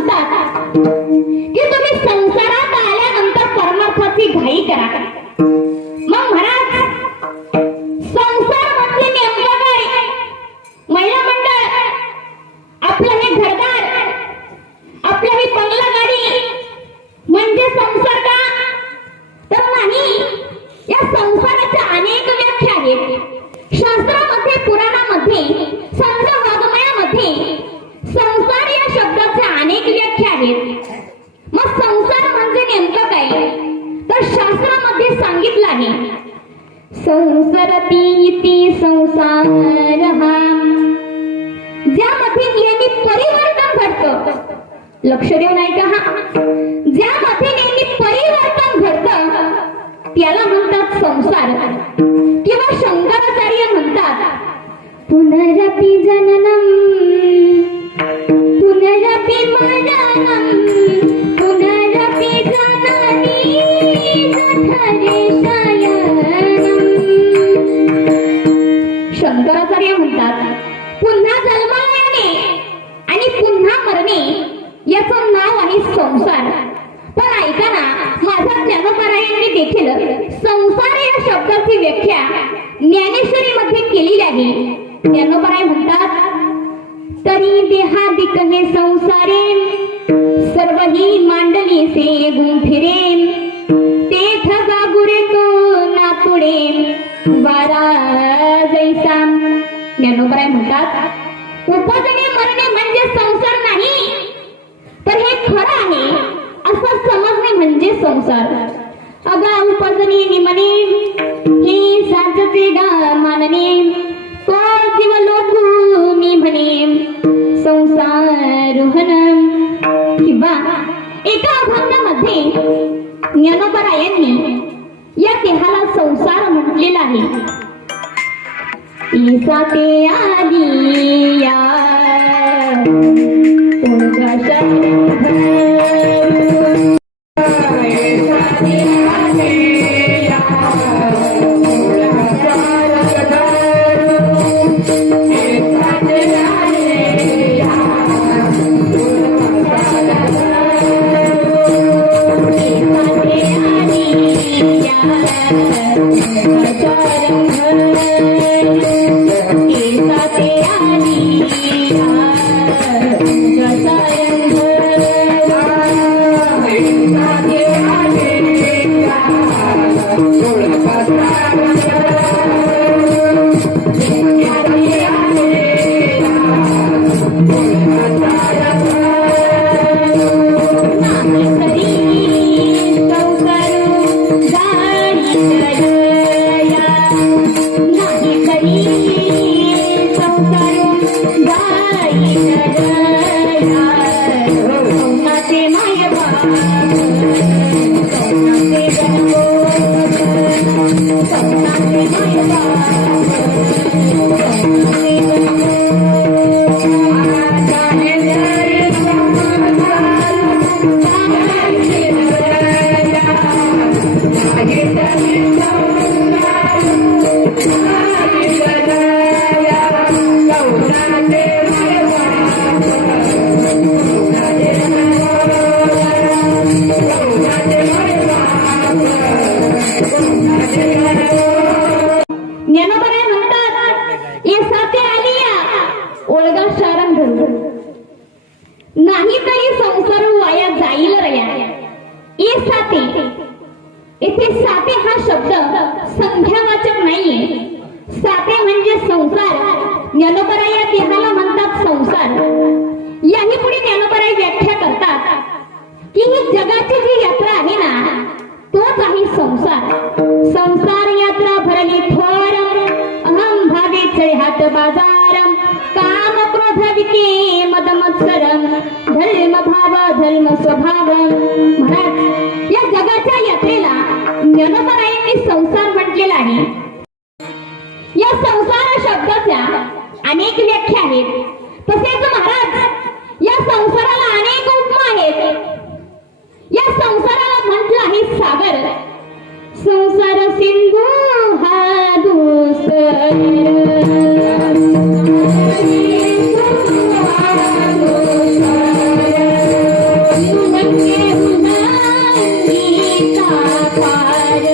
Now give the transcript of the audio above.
म्हणतात की तुम्ही संसारात आल्यानंतर परमार्थाची घाई करा. मग महाराज संसार म्हणजे नेमकं काय? महिला मंडळ आपलं हे घरदार आपलं हे बंगला गाडी म्हणजे संसार का? तर नाही या संसाराच्या अनेक व्याख्या आहेत. शास्त्रामध्ये पुराणामध्ये संसरती इति संसार। ज्यामध्ये नियमित परिवर्तन घडतं। लक्ष देऊ नाही का हा. ज्यामध्ये नेहमी परिवर्तन घडतं त्याला म्हणतात संसार. किंवा शंकराचार्य म्हणतात पुनरपि जननम पुनरपि मननम संसार. पण ऐका ना माझ्या ज्ञानोपारायणाने देखील संसार या शब्दाची व्याख्या ज्ञानेश्वरी मध्ये केलेली आहे. ज्ञानोपराय म्हणतात तरी देहादिक हे संसारे सर्व ही मांडली से गुंफिरे तेथ गागुरे तो नातुडे बारा जैसा. ज्ञानोपराय म्हणतात उपजने मरणे म्हणजे संसार नाही. तर हे खरं आहे असं समजणे म्हणजे संसार. अगा उपजणे निमने हे साजचे गा मानने. तो जीव लोकू मी म्हणे संसार किंवा एका अभंगामध्ये ज्ञानोबरायांनी या देहाला संसार म्हटलेला आहे. ईसा ते आली या. नाही Thank you. या ओळगा नाही तरी संसार वाया जाईल रया ये. साथे येथे साते हा शब्द संख्यावाचक नाहीये. साते म्हणजे संसार. ज्ञानोपराय या देहाला म्हणतात संसार. याही पुढे ज्ञानोपराय व्याख्या करतात की ही जगाची जी यात्रा आहे ना तोच आहे संसार. संसार यात्रा भरली थोर अहम भावे चढे हात बाजार. धर्म भाव धर्म स्वभाव. या जगाच्या यात्रेला ज्ञानोबरायांनी संसार म्हटलेला आहे. या संसार शब्दाच्या अनेक व्याख्या आहेत. तसेच महाराज या संसाराला अनेक उपमा आहेत. या संसाराला म्हटलं आहे सागर. संसार सिंधू हा दुसर quiet.